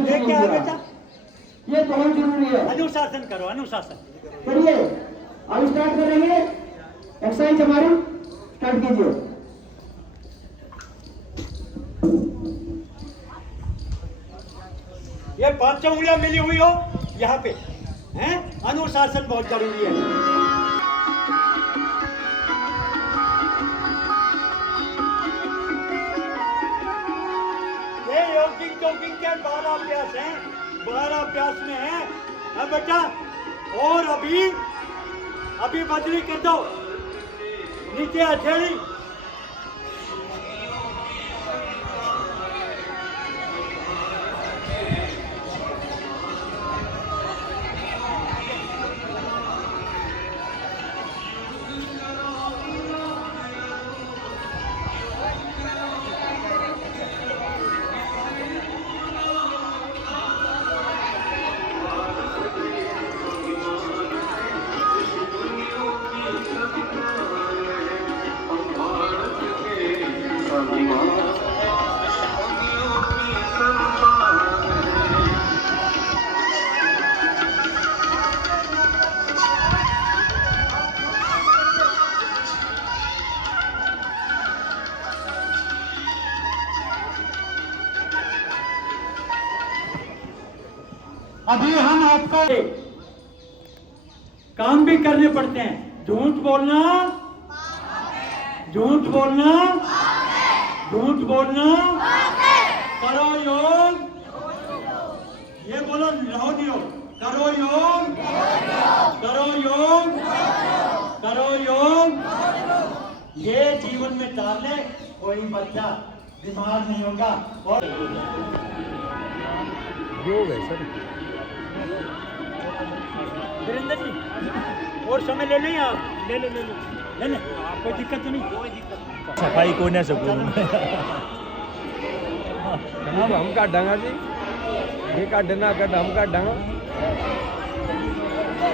लेके आओ बेटा, ये बहुत जरूरी है। अनुशासन करो, अनुशासन करिए। अब स्टार्ट करेंगे एक्सरसाइज हमारी, स्टार्ट कीजिए। ये पांचों उंगलियां मिली हुई हो यहाँ पे हैं, अनुशासन बहुत जरूरी है। ये योगिंग जोगिंग के 12 अभ्यास हैं, 12 अभ्यास में है। अब बेटा और अभी बदली कर दो, नीचे हथेली, अभी हम आपको काम भी करने पड़ते हैं। झूठ बोलना, झूठ बोलना, झूठ बोलना, करो योग, ये बोलो रहो योग, करो योग, करो योग, करो योग। ये जीवन में डाल ले, कोई बच्चा बीमार नहीं होगा। और योग है सर। वीरेंद्र जी और समय ले लें आप, ले ले कोई दिक्कत तो नहीं, कोई दिक्कत। सफाई को ना सकूँ जनाब हम काटांगा जी, ये काटना कट हम काटांगा,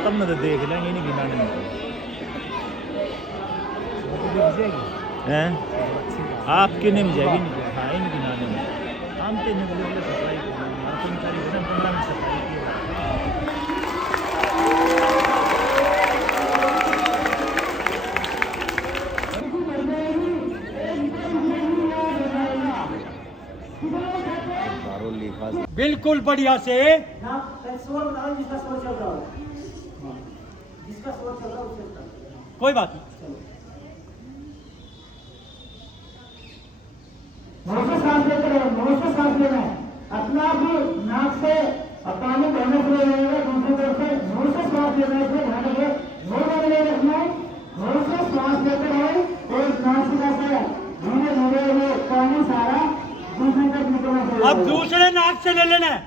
तब मैं तो देख लेंगे नहीं गिनाने में हैं, आपके नहीं मिल जाएगी नहीं, हाँ इन गिनाने में हम तो नहीं बोले सफाई तुम सारी 15 मिनट सफाई की। बिल्कुल बढ़िया से स्वर बताओ, जिसका स्वर चल रहा हो, जिसका स्वर चल रहा हो उससे कोई बात नहीं। मुंह से सांस लेते रहो, मुंह से सांस लेना है। अपना भी नाक से और पानी बहने से ले जाएगा, दूसरी तरफ से मुंह से सांस लेना है। इसमें ध्यान रखिए, मुंह बंद नहीं रखना है, मुंह से सांस लेते रहो और नासिका से धीरे धीरे ये पानी सारा दूसरी तरफ निकलना चाहिए। अब दूसरे नाक से ले लेना है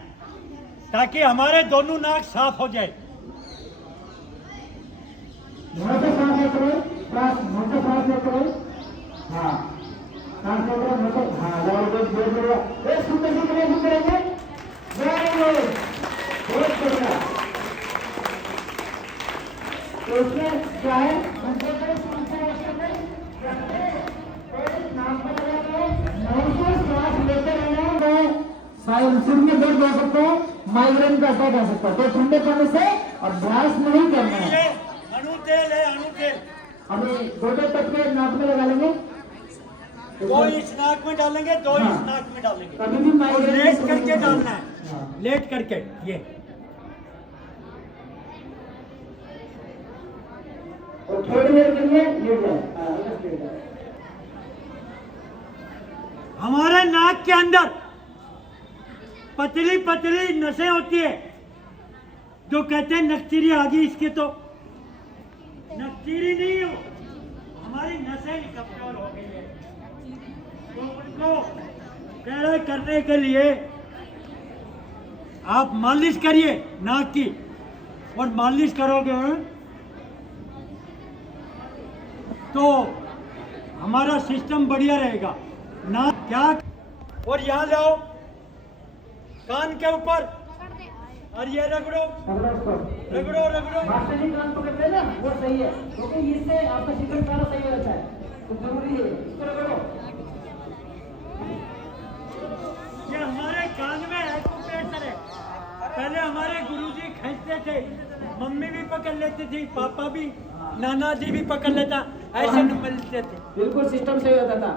ताकि हमारे दोनों नाक साफ हो जाए। मुंह से सांस लेते रहो, मुंह से सांस लेते रहो, हाँ सांस लेते रहो, मुंह से, हाँ जोर एक सुंदर से करेंगे, बहुत बढ़िया। तो उसमें क्या है, सांस लेते रहना है। सिर में दर्द हो सकता है, माइग्रेन का अटैक आ सकता है, तो ठंडे पानी से अभ्यास नहीं करना है। अणु तेल है, अणु तेल अभी 2 पत्ते नाक में लगा लेंगे, 2 इस नाक में डालेंगे, 2 इस नाक में डालेंगे। कभी भी और माइग्रेन लेट करके डालना है, लेट करके। ये और थोड़ी देर के लिए लेट जाए। हमारे नाक के अंदर पतली पतली नसें होती है, जो कहते हैं नक्सीरी आ गई इसके, तो नक्सीरी नहीं हो, हमारी नसें कमजोर हो गई है। तो उनको टेढ़ा करने के लिए आप मालिश करिए नाक की, और मालिश करोगे तो हमारा सिस्टम बढ़िया रहेगा। ना क्या, और यहाँ जाओ कान के ऊपर, और ये रगड़ो रगड़ो रगड़ो। मास्टर जी कान पकड़ते हैं ना, वो सही है, क्योंकि इससे आपका शिकन सारा सही रहता है, तो जरूरी है इसको रगड़ो। ये हमारे कान में है, तो पेट करे पहले हमारे गुरुजी खींचते थे, मम्मी भी पकड़ लेती थी, पापा भी, नाना जी भी पकड़ लेता, ऐसे नंबर लेते थे। बिल्कुल सिस्टम से होता था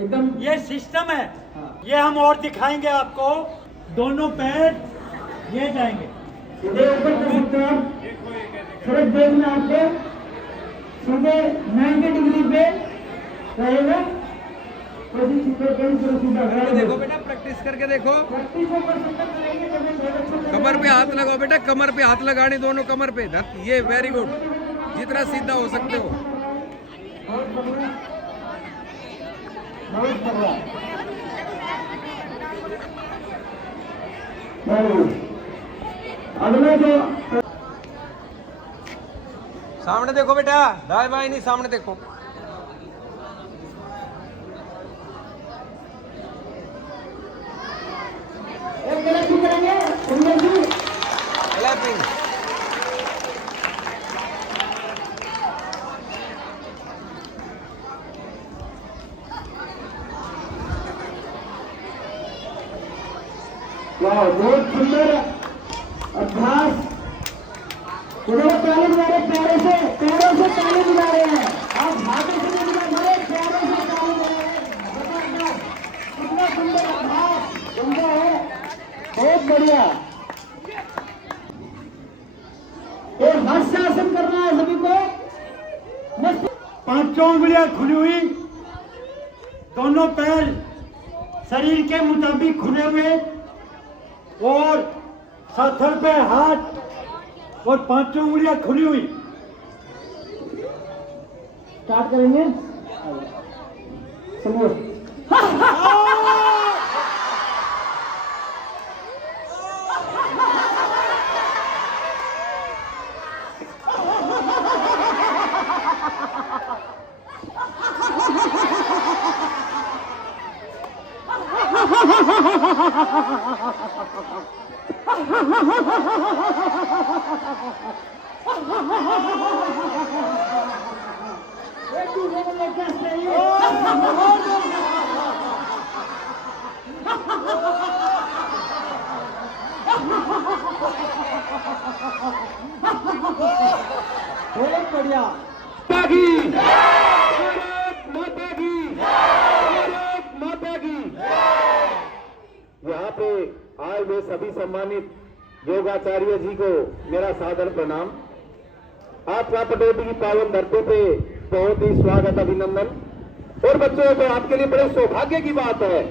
एकदम। ये सिस्टम है। हाँ। ये हम और दिखाएंगे आपको। दोनों पैर ये जाएंगे सीधे ऊपर कर सकते हैं आप। सिर्फ देखना आपको सीधे 90 डिग्री पे रहेगा। कोशिश सीधे देखो बेटा, प्रैक्टिस करके देखो। प्रैक्टिस को कर सकते करेंगे तो बहुत अच्छा चलेगा। कमर पे हाथ लगाओ बेटा, कमर पे हाथ लगाने, दोनों कमर पे। ये वेरी गुड, जितना सीधा हो सकते हो। बहुत बढ़िया, बहुत बढ़िया। Very good. अगला जो सामने देखो बेटा, दाएं बाएं नहीं, सामने देखो। एक गलत भी करेंगे सुंदर जी। क्लैपिंग। वाह, बहुत सुंदर अभ्यास। उन्होंने ताली बजा रहे, पैरों से ताली बजा रहे हैं। आप हाथों से नहीं बजा रहे, पैरों से ताली बजा रहे हैं। जबरदस्त, कितना सुंदर अभ्यास उनका है, बहुत बढ़िया। और हर्षासन करना है सभी को। मस्त। पांचों उंगलियां खुली हुई, दोनों पैर शरीर के मुताबिक खुले हुए और साथर पे हाथ और पांचों उंगलियां खुली हुई। स्टार्ट करेंगे समूह। एक दूसरे को लेकर चाहिए। बहुत बढ़िया। यहाँ पे आए हुए सभी सम्मानित योगाचार्य जी को मेरा सादर प्रणाम। आपका पटौदी की पावन धरती पे बहुत ही स्वागत, अभिनंदन। और बच्चों, तो आपके लिए बड़े सौभाग्य की बात है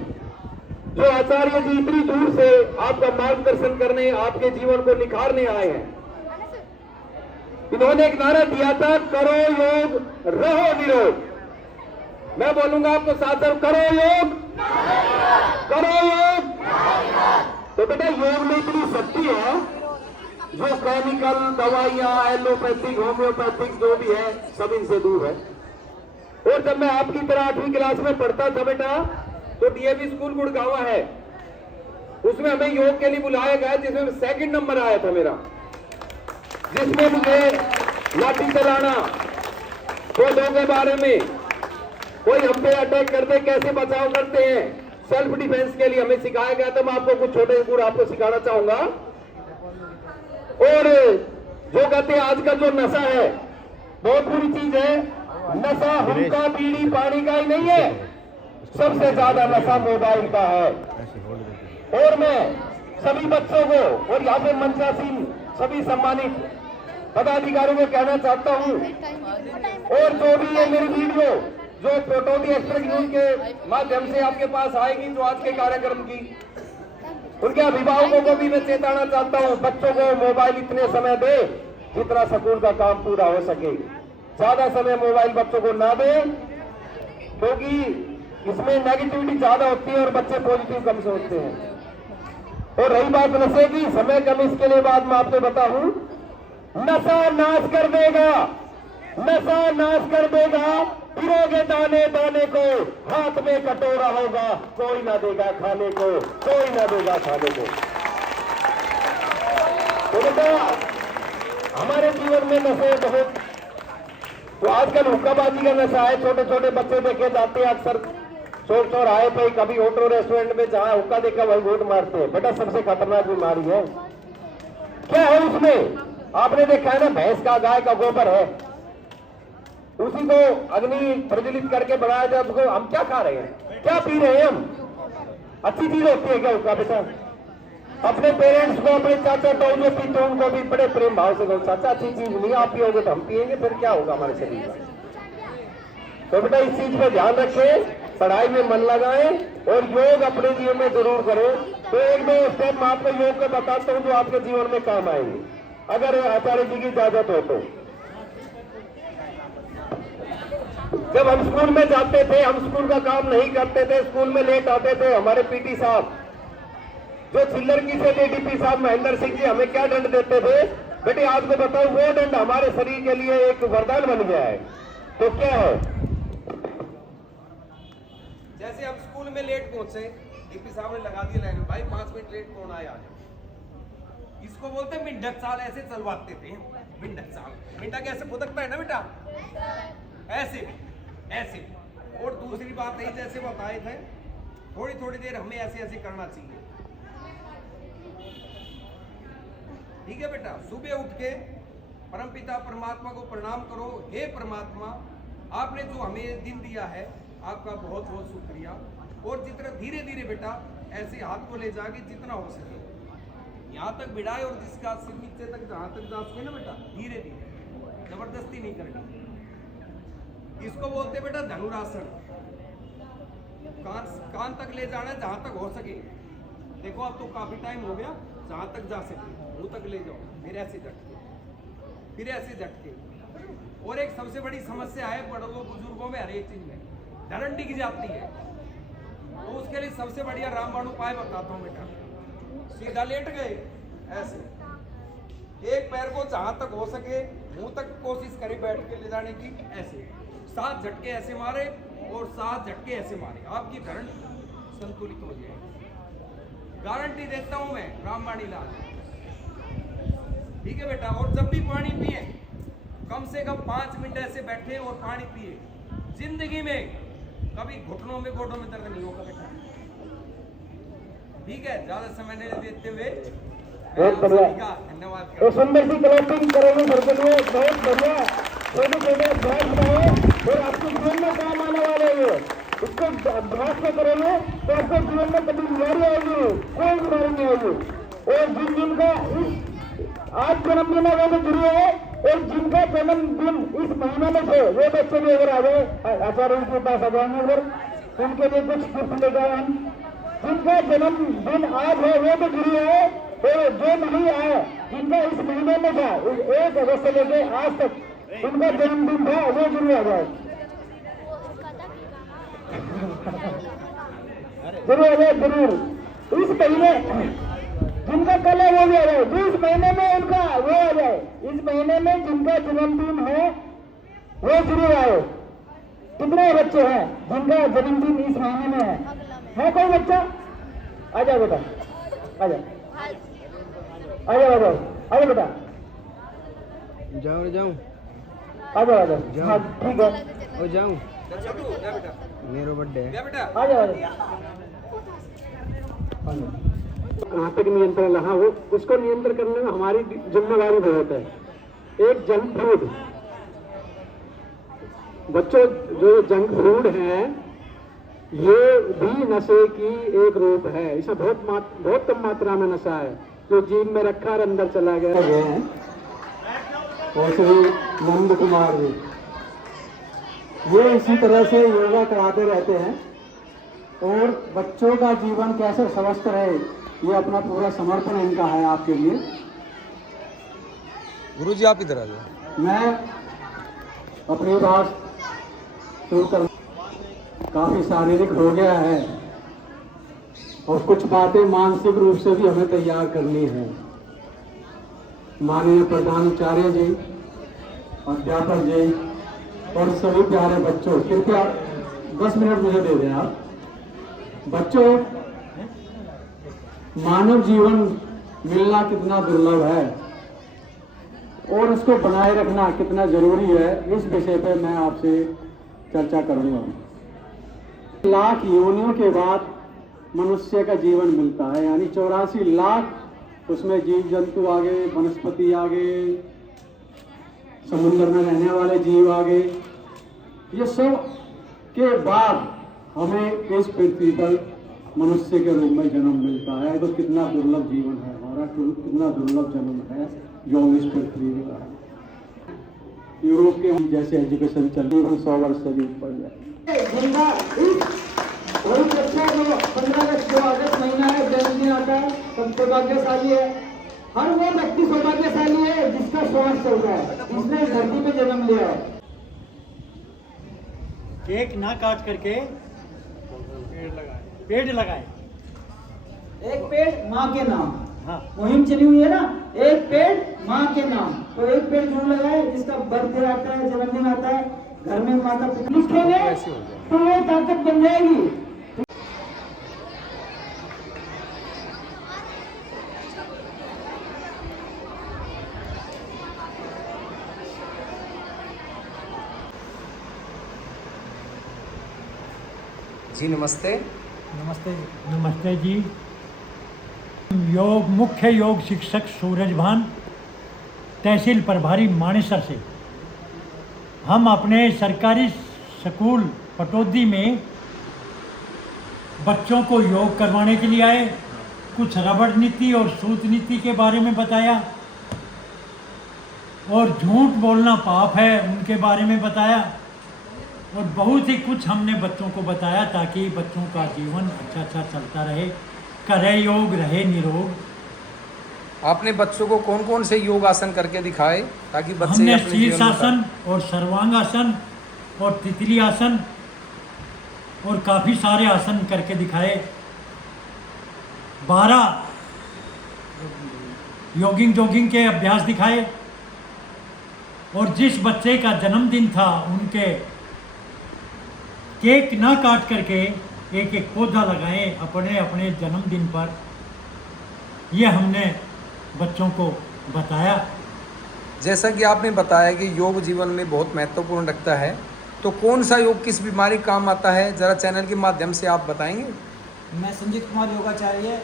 जो आचार्य जी इतनी दूर से आपका मार्गदर्शन करने, आपके जीवन को निखारने आए हैं। इन्होंने एक नारा दिया था, करो योग रहो निरोग। मैं बोलूंगा आपको साथ साथ, करो योग, करो योग। तो बेटा, योग में इतनी शक्ति है जो केमिकल दवाइयां, एलोपैथिक, होम्योपैथिक जो भी है, सब इनसे दूर है। और जब मैं आपकी तरह 8वीं क्लास में पढ़ता था बेटा, तो डीएवी स्कूल गुड़गांव है, उसमें हमें योग के लिए बुलाया गया, जिसमें 2nd नंबर आया था मेरा, जिसमें मुझे लाठी चलाना, पौधों के बारे में, कोई हम पे अटैक करते कैसे बचाव करते हैं, सेल्फ डिफेंस के लिए हमें सिखाया गया था। मैं आपको कुछ छोटे गुण आपको सिखाना चाहूंगा। और जो कहते हैं आज का जो नशा है बहुत बुरी चीज है। नशा हुक्का, बीड़ी, पानी का ही नहीं है, सबसे ज्यादा नशा मोबाइल का है। और मैं सभी बच्चों को और यहाँ पे मंचासीन सभी सम्मानित पदाधिकारियों को कहना चाहता हूँ, और जो भी है मेरी वीडियो जो पटौदी एक्सप्रेस न्यूज के माध्यम से आपके पास आएगी, जो आज के कार्यक्रम की, उनके अभिभावकों को भी मैं चेताना चाहता हूँ, बच्चों को मोबाइल इतने समय दे जितना स्कूल का काम पूरा हो सके। ज्यादा समय मोबाइल बच्चों को ना दे, क्योंकि इसमें नेगेटिविटी ज्यादा होती है और बच्चे पॉजिटिव कम सोचते हैं। और रही बात नशे की, समय कम, इसके लिए बाद मैं आपको बताऊं, नशा नाश कर देगा, नशा नाश कर देगा। फिरोगे दाने दाने को, हाथ में कटोरा होगा, कोई ना देगा खाने को, कोई ना देगा खाने को। तो बेटा, हमारे जीवन में नशे बहुत, तो आजकल हुक्काबाजी का नशा है। छोटे छोटे बच्चे देखे जाते हैं अक्सर चौक चौराहे पे, कभी होटल रेस्टोरेंट में, जहां हुक्का देखा वही वोट मारते हैं। बेटा, सबसे खतरनाक बीमारी है। क्या है उसमें? आपने देखा है ना, भैंस का, गाय का गोबर है, उसी को अग्नि प्रज्वलित करके बनाया जाए। उसको हम क्या खा रहे हैं, क्या पी रहे हैं हम? अच्छी चीज होती है क्या उसका? बेटा अपने पेरेंट्स को, अपने चाचा ताऊ जो पीते हैं उनको भी बड़े प्रेम भाव से कहो, चाचा अच्छी चीज नहीं, आप पियोगे तो हम पिएंगे, फिर क्या होगा हमारे शरीर में? तो बेटा इस चीज पे ध्यान रखें, पढ़ाई में मन लगाएं और योग अपने जीवन में जरूर करें। तो एक दो स्टेप मैं आपको योग को बताता हूं जो आपके जीवन में काम आएंगे, अगर आचार्य जी की इजाजत हो तो। जब हम स्कूल में जाते थे, हम स्कूल का काम नहीं करते थे, स्कूल में लेट आते थे, हमारे पीटी साहब जो चिल्लर की से थे, डीपी साहब महेंद्र सिंह जी, हमें क्या दंड देते थे? बेटे आपको बताओ, वो दंड हमारे शरीर के लिए एक वरदान बन गया है। तो क्या है? जैसे हम स्कूल में लेट पहुंचे, डीपी साहब ने लगा दिया लाइन, भाई 5 मिनट लेट कौन आया? इसको बोलते हैं मिंडक साल, ऐसे चलवाते थे मिंडक साल। मिंडा कैसे फुदकता है ना बेटा, ऐसे ऐसे। और दूसरी बात है, जैसे बताए थे, थोड़ी थोड़ी देर हमें ऐसे ऐसे करना चाहिए, ठीक है बेटा? सुबह उठ के परमपिता परमात्मा को प्रणाम करो, हे परमात्मा आपने जो हमें दिन दिया है आपका बहुत बहुत शुक्रिया। और जितना धीरे धीरे बेटा ऐसे हाथ को ले जाके जितना हो सके यहाँ तक बिड़ाए, और जिसका सिर नीचे तक जहां तक जा सके ना बेटा, धीरे धीरे, जबरदस्ती नहीं करनी। इसको बोलते बेटा धनुरासन। कान तक ले जाना है जहां तक हो सके। देखो अब तो काफी टाइम हो गया, जहां तक जा सके मुंह तक ले जाओ, फिर ऐसे झटके, फिर ऐसे झटके। और एक सबसे बड़ी समस्या है बड़ों बुजुर्गों में, हर एक चीज में धड़न डिग जाती है। तो उसके लिए सबसे बढ़िया रामबाण उपाय बताता हूँ बेटा। सीधा लेट गए ऐसे, एक पैर को जहां तक हो सके मुंह तक कोशिश करें बैठ के ले जाने की, ऐसे 7 झटके ऐसे मारे और 7 झटके ऐसे मारे, आपकी धड़न संतुलित हो जाएगी। गारंटी देता हूं मैं, रामबाण इलाज, ठीक है बेटा? और जब भी पानी पिए, कम से कम 5 मिनट ऐसे बैठे और पानी पिए। जिंदगी में कभी घुटनों में गोडों में दर्द नहीं होगा बेटा, ठीक है? ज्यादा समय नहीं देते हुए बहुत बढ़िया, धन्यवाद। तो सुंदर सी क्लैपिंग करेंगे सर के लिए, बहुत बढ़िया। छोटे छोटे अभ्यास बनाए और आपके जीवन में काम आने वाले हैं। इसको अभ्यास में करेंगे तो आपके जीवन में कभी बीमारी आएगी, कोई बीमारी नहीं आएगी। और जिन जिनका आज जन्मदिन है वो भी जुड़ी है, और जिनका जन्मदिन इस महीने में थे वो बच्चे भी अगर आ गए आचार्य के पास आ जाएंगे, अगर उनके लिए कुछ गिफ्ट ले जाए हम। जिनका जन्मदिन आज है वो भी जुड़ी है, और जो नहीं आया, जिनका इस महीने में था 1 अगस्त से लेके आज तक उनका जन्मदिन था, वो जरूर आ जाए, जरूर आ जाए, जरूर। इस महीने जिनका कल है वो भी आ जाए, जो इस महीने में उनका वो आ जाए, इस महीने में जिनका जन्मदिन है वो जरूर आए। कितने बच्चे हैं जिनका जन्मदिन इस महीने में है कोई बच्चा? आ जाओ बेटा, आ जाओ, आ जाओ, आ जाओ, आ जाओ बेटा, जाओ जाओ, आ जाओ, आ जाओ, हाँ ठीक है, और जाऊं बेटा, मेरा बर्थडे है बेटा, आ जाओ, आ जाओ। कहाँ तक नियंत्रण रहा वो, उसको नियंत्रण करने में हमारी जिम्मेदारी बहुत है। एक जंक फूड, बच्चों जो जंक फूड है ये भी नशे की एक रूप है। इसमें बहुत कम मात्रा में नशा है जो जीभ में रखा और अंदर चला गया है। और श्री नंद कुमार जी ये इसी तरह से योगा कराते रहते हैं और बच्चों का जीवन कैसे स्वस्थ रहे ये अपना पूरा समर्पण इनका है आपके लिए। गुरुजी आप इधर आ जाओ। मैं अपनी बात शुरू कर, काफी शारीरिक हो गया है और कुछ बातें मानसिक रूप से भी हमें तैयार करनी है। माननीय प्रधानाचार्य जी, अध्यापक जी और सभी प्यारे बच्चों, कृपया 10 मिनट मुझे दे दें आप। बच्चों, मानव जीवन मिलना कितना दुर्लभ है और उसको बनाए रखना कितना जरूरी है, इस विषय पर मैं आपसे चर्चा करूंगा। लाख योनियों के बाद मनुष्य का जीवन मिलता है, यानी 84 लाख उसमें जीव जंतु आ गए, वनस्पति आ गए, समुद्र में रहने वाले जीव आ गए। ये सब के बाद हमें इस पृथ्वी पर मनुष्य के रूप में जन्म मिलता है। तो कितना दुर्लभ जीवन है हमारा, कितना दुर्लभ जन्म है जो हम इस पृथ्वी पर है। यूरोप के हम जैसे एजुकेशन चल रही है, 100 वर्ष से भी ऊपर जाए। जिनका वही बच्चा जो 15 अगस्त जो अगस्त महीना है जन्मदिन आता है, सब सौभाग्यशाली है। हर वो व्यक्ति सौभाग्यशाली है जिसका श्वास चल रहा है, जिसने इस धरती पे जन्म लिया है। केक ना काट करके पेड़ लगाए। एक पेड़ माँ के नाम, हाँ, मुहिम चली हुई है ना, एक पेड़ माँ के नाम। तो एक पेड़ जरूर लगाए जिसका बर्थडे आता है, जन्मदिन आता है, घर में माता पिता लिखेंगे तो वो ताकत बन जाएगी। जी नमस्ते। नमस्ते जी। नमस्ते जी। मुख्य योग शिक्षक सूरजभान, तहसील प्रभारी मानेसर से हम अपने सरकारी स्कूल पटौदी में बच्चों को योग करवाने के लिए आए। कुछ रबड़ नीति और सूत नीति के बारे में बताया और झूठ बोलना पाप है उनके बारे में बताया और बहुत ही कुछ हमने बच्चों को बताया ताकि बच्चों का जीवन अच्छा चलता रहे, करे योग रहे निरोग। आपने बच्चों को कौन कौन से योग आसन करके दिखाए ताकि बच्चे हमने अपने जीवन में शीर्षासन और सर्वांगासन और तितली आसन और काफ़ी सारे आसन करके दिखाए। 12 जोगिंग के अभ्यास दिखाए और जिस बच्चे का जन्मदिन था उनके केक ना काट करके एक एक पौधा लगाए अपने अपने जन्मदिन पर। ये हमने बच्चों को बताया। जैसा कि आपने बताया कि योग जीवन में बहुत महत्वपूर्ण रखता है, तो कौन सा योग किस बीमारी काम आता है, ज़रा चैनल के माध्यम से आप बताएंगे। मैं संजीत कुमार योगाचार्य,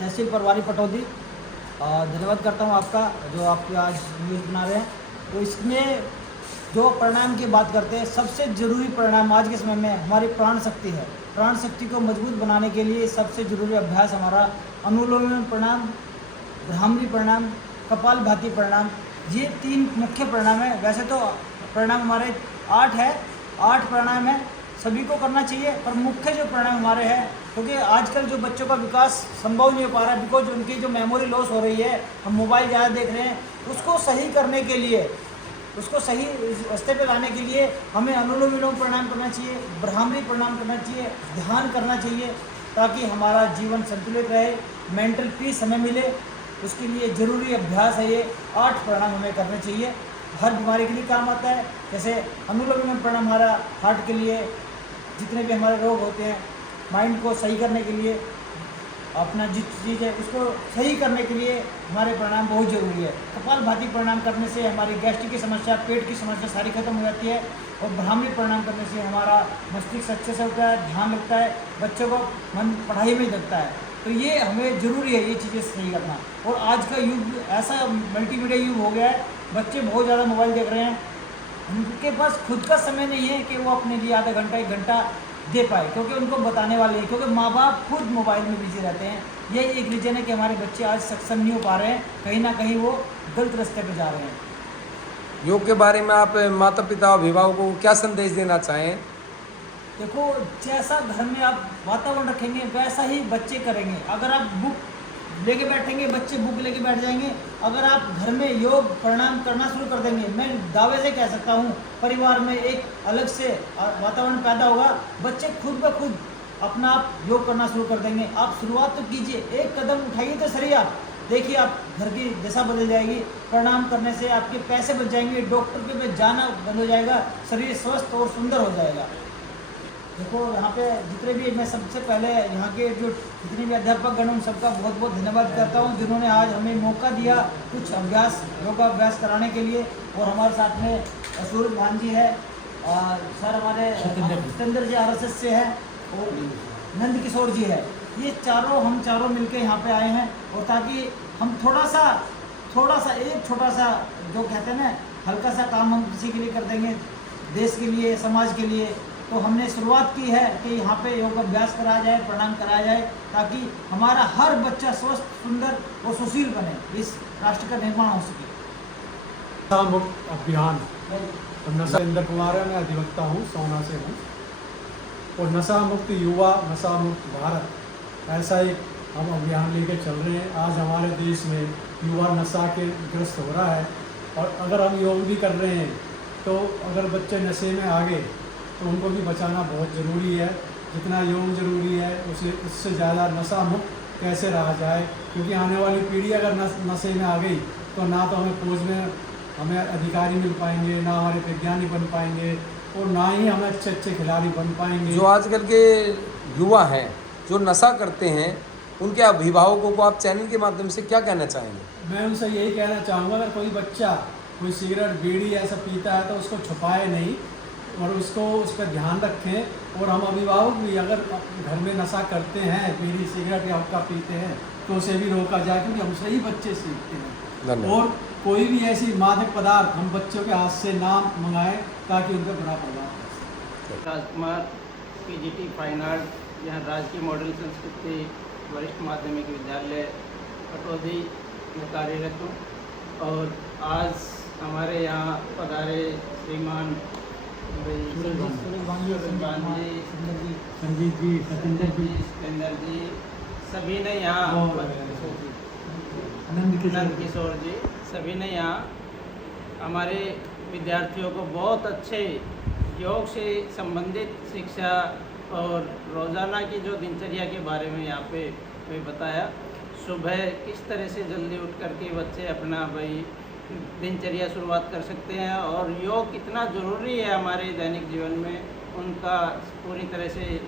तहसील प्रभारी पटौदी। धन्यवाद करता हूँ आपका जो आप आज न्यूज़ बना रहे हैं। तो इसमें जो प्राणायाम की बात करते हैं, सबसे ज़रूरी प्राणायाम आज के समय में हमारी प्राण शक्ति है। प्राण शक्ति को मजबूत बनाने के लिए सबसे ज़रूरी अभ्यास हमारा अनुलोम विलोम प्राणायाम, भ्रामरी प्राणायाम, कपालभाति प्राणायाम। ये 3 मुख्य प्राणायाम है। वैसे तो प्राणायाम हमारे 8 है, 8 प्राणायाम है, सभी को करना चाहिए। पर मुख्य जो प्राणायाम हमारे हैं, क्योंकि आजकल जो बच्चों का विकास संभव नहीं हो पा रहा है, बिकॉज उनकी जो मेमोरी लॉस हो रही है, हम मोबाइल ज़्यादा देख रहे हैं, उसको सही करने के लिए, उसको सही रास्ते पे लाने के लिए हमें अनुलोम विलोम प्राणायाम करना चाहिए, भ्रामरी प्राणायाम करना चाहिए, ध्यान करना चाहिए, ताकि हमारा जीवन संतुलित रहे, मेंटल पीस हमें मिले। उसके लिए ज़रूरी अभ्यास है ये। 8 प्राणायाम हमें करने चाहिए, हर बीमारी के लिए काम आता है। जैसे अनुलोम विलोम प्राणायाम हमारा हार्ट के लिए, जितने भी हमारे रोग होते हैं, माइंड को सही करने के लिए, अपना जिस चीज़ है उसको सही करने के लिए हमारे प्राणायाम बहुत ज़रूरी है। कपालभाति प्राणायाम करने से हमारी गैस्ट्रिक की समस्या, पेट की समस्या सारी खत्म हो जाती है। और भ्रामरी प्राणायाम करने से हमारा मस्तिष्क अच्छे से होता है, ध्यान लगता है, बच्चों को मन पढ़ाई में ही लगता है। तो ये हमें ज़रूरी है ये चीज़ें सही करना। और आज का युग ऐसा मल्टीमीडिया युग हो गया है, बच्चे बहुत ज़्यादा मोबाइल देख रहे हैं, उनके पास खुद का समय नहीं है कि वो अपने लिए आधा घंटा 1 घंटा दे पाए, क्योंकि उनको बताने वाले हैं, क्योंकि माँ बाप खुद मोबाइल में बिजी रहते हैं। यही एक रीज़न है कि हमारे बच्चे आज सक्षम नहीं हो पा रहे हैं, कहीं ना कहीं वो गलत रास्ते पे जा रहे हैं। योग के बारे में आप माता पिता अभिभावकों को क्या संदेश देना चाहें। देखो, जैसा घर में आप वातावरण रखेंगे वैसा ही बच्चे करेंगे। अगर आप बुक लेके बैठेंगे, बच्चे बुक लेके बैठ जाएंगे। अगर आप घर में योग प्राणायाम करना शुरू कर देंगे, मैं दावे से कह सकता हूँ, परिवार में एक अलग से वातावरण पैदा होगा। बच्चे खुद ब खुद अपना आप योग करना शुरू कर देंगे। आप शुरुआत तो कीजिए, एक कदम उठाइए तो सही। आप देखिए, आप घर की दिशा बदल जाएगी। प्राणायाम करने से आपके पैसे बच जाएंगे, डॉक्टर के पास जाना बंद हो जाएगा, शरीर स्वस्थ और सुंदर हो जाएगा। देखो, यहाँ पे जितने भी, मैं सबसे पहले यहाँ के जो जितने भी अध्यापक गण उन सबका बहुत बहुत धन्यवाद करता हूँ, जिन्होंने आज हमें मौका दिया कुछ अभ्यास, योगाभ्यास कराने के लिए। और हमारे साथ में सूरजभान जी है, और सर हमारे सत्येंद्र जी RSS से है, और नंद किशोर जी है। ये चारों, हम चारों मिलकर यहाँ पे आए हैं, और ताकि हम थोड़ा सा एक छोटा सा जो कहते हैं ना हल्का सा काम हम किसी के लिए कर देंगे, देश के लिए, समाज के लिए। तो हमने शुरुआत की है कि यहाँ पे योग अभ्यास कराया जाए, प्रणाम कराया जाए, ताकि हमारा हर बच्चा स्वस्थ, सुंदर और सुशील बने, इस राष्ट्र का निर्माण हो सके। नशा मुक्त अभियान। तो नशा इंद्र कुमार है, मैं अधिवक्ता हूँ, सोना से हूँ। और नशा मुक्त युवा, नशा मुक्त भारत, ऐसा एक हम अभियान लेके चल रहे हैं। आज हमारे देश में युवा नशा के ग्रस्त हो रहा है, और अगर हम योग भी कर रहे हैं तो अगर बच्चे नशे में आ गए तो उनको भी बचाना बहुत ज़रूरी है। जितना योग ज़रूरी है उससे ज़्यादा नशा मुक्त कैसे रहा जाए, क्योंकि आने वाली पीढ़ी अगर नशे में आ गई तो ना तो हमें फौज में हमें अधिकारी मिल पाएंगे, ना हमारे वैज्ञानिक बन पाएंगे, और ना ही हम अच्छे खिलाड़ी बन पाएंगे। जो आजकल के युवा हैं जो नशा करते हैं, उनके अभिभावकों को आप चैनल के माध्यम से क्या कहना चाहेंगे? मैं उनसे यही कहना चाहूँगा, अगर कोई बच्चा कोई सिगरेट बीड़ी ऐसा पीता है तो उसको छुपाए नहीं, और उसको उस पर ध्यान रखें। और हम अभिभावक भी अगर घर में नशा करते हैं, बीड़ी सिगरेट या हुक्का पीते हैं, तो उसे भी रोका जाए, क्योंकि हमसे ही बच्चे सीखते हैं। और कोई भी ऐसी मादक पदार्थ हम बच्चों के हाथ से ना मंगाएं, ताकि उन पर बड़ा प्रभाव पड़े। राजकुमार पीजीटी फाइन आर्ट, यहाँ राजकीय मॉडल संस्कृति वरिष्ठ माध्यमिक विद्यालय पटौदी में कार्यरत हूँ। और आज हमारे यहाँ पधारे श्रीमान संजीत जी, सतेंद्र जी, सिकंदर जी, सभी ने यहाँ आनंद किशोर जी, सभी ने यहाँ हमारे विद्यार्थियों को बहुत अच्छे योग से संबंधित शिक्षा और रोज़ाना की जो दिनचर्या के बारे में यहाँ पे बताया। सुबह किस तरह से जल्दी उठ करके बच्चे अपना दिनचर्या शुरुआत कर सकते हैं, और योग कितना ज़रूरी है हमारे दैनिक जीवन में, उनका पूरी तरह से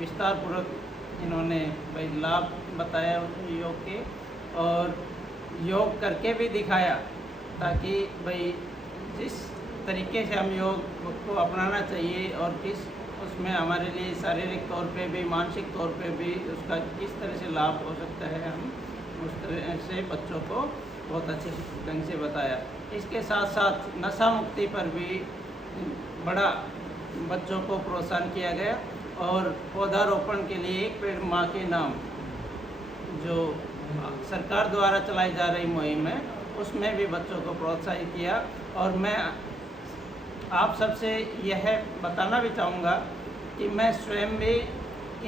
विस्तार पूर्वक इन्होंने लाभ बताया योग के, और योग करके भी दिखाया, ताकि जिस तरीके से हम योग को अपनाना चाहिए और उसमें हमारे लिए शारीरिक तौर पे भी, मानसिक तौर पे भी उसका किस तरह से लाभ हो सकता है, हम उस तरह से बच्चों को बहुत अच्छे ढंग से बताया। इसके साथ साथ नशा मुक्ति पर भी बड़ा बच्चों को प्रोत्साहन किया गया, और पौधारोपण के लिए एक पेड़ माँ के नाम जो सरकार द्वारा चलाई जा रही मुहिम है, उसमें भी बच्चों को प्रोत्साहित किया। और मैं आप सबसे यह बताना भी चाहूँगा कि मैं स्वयं भी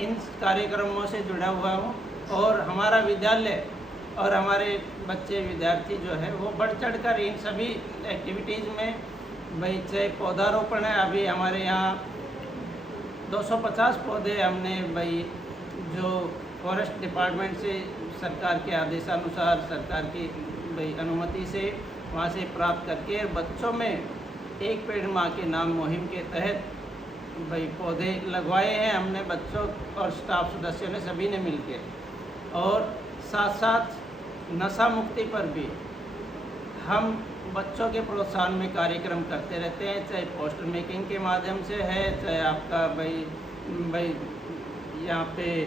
इन कार्यक्रमों से जुड़ा हुआ हूँ, और हमारा विद्यालय और हमारे बच्चे विद्यार्थी जो है वो बढ़ चढ़ कर इन सभी एक्टिविटीज़ में चाहे पौधारोपण है, अभी हमारे यहाँ 250 पौधे हमने जो फॉरेस्ट डिपार्टमेंट से सरकार के आदेशानुसार, सरकार की अनुमति से वहाँ से प्राप्त करके बच्चों में एक पेड़ माँ के नाम मुहिम के तहत पौधे लगवाए हैं हमने, बच्चों और स्टाफ सदस्यों ने, सभी ने मिलकर। और साथ साथ नशा मुक्ति पर भी हम बच्चों के प्रोत्साहन में कार्यक्रम करते रहते हैं, चाहे पोस्टर मेकिंग के माध्यम से है, चाहे आपका यहाँ पे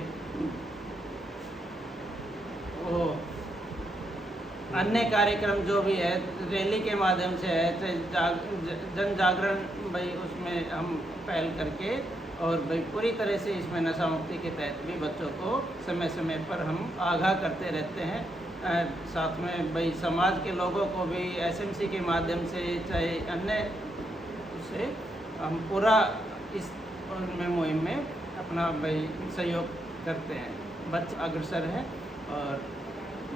वो अन्य कार्यक्रम जो भी है रैली के माध्यम से है, चाहे जन जागरण उसमें हम पहल करके, और पूरी तरह से इसमें नशा मुक्ति के तहत भी बच्चों को समय समय पर हम आगाह करते रहते हैं। साथ में समाज के लोगों को भी एसएमसी के माध्यम से, चाहे अन्य से हम पूरा इस मुहिम में अपना सहयोग करते हैं। बच्चे अग्रसर हैं, और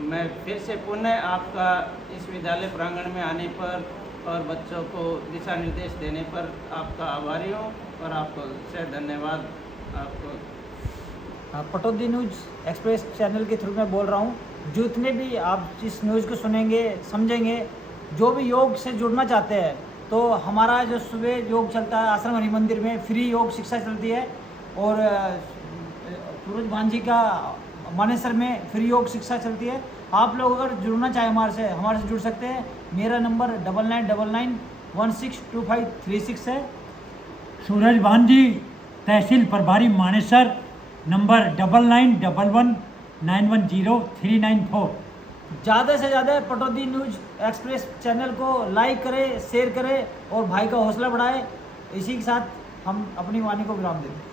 मैं फिर से पुनः आपका इस विद्यालय प्रांगण में आने पर और बच्चों को दिशा निर्देश देने पर आपका आभारी हूँ, और आपको से धन्यवाद। आपको पटौदी न्यूज़ एक्सप्रेस चैनल के थ्रू मैं बोल रहा हूँ, जितने भी आप इस न्यूज़ को सुनेंगे, समझेंगे, जो भी योग से जुड़ना चाहते हैं, तो हमारा जो सुबह योग चलता है आश्रम हरि मंदिर में, फ्री योग शिक्षा चलती है, और सूरज भांजी का मानेसर में फ्री योग शिक्षा चलती है। आप लोग अगर जुड़ना चाहें हमारे से जुड़ सकते हैं। मेरा नंबर 9999162536 है। सूरज भांजी तहसील प्रभारी मानेसर, नंबर 9911910394। ज़्यादा से ज़्यादा पटौदी न्यूज एक्सप्रेस चैनल को लाइक करें, शेयर करें और भाई का हौसला बढ़ाएं। इसी के साथ हम अपनी वाणी को विराम देते हैं।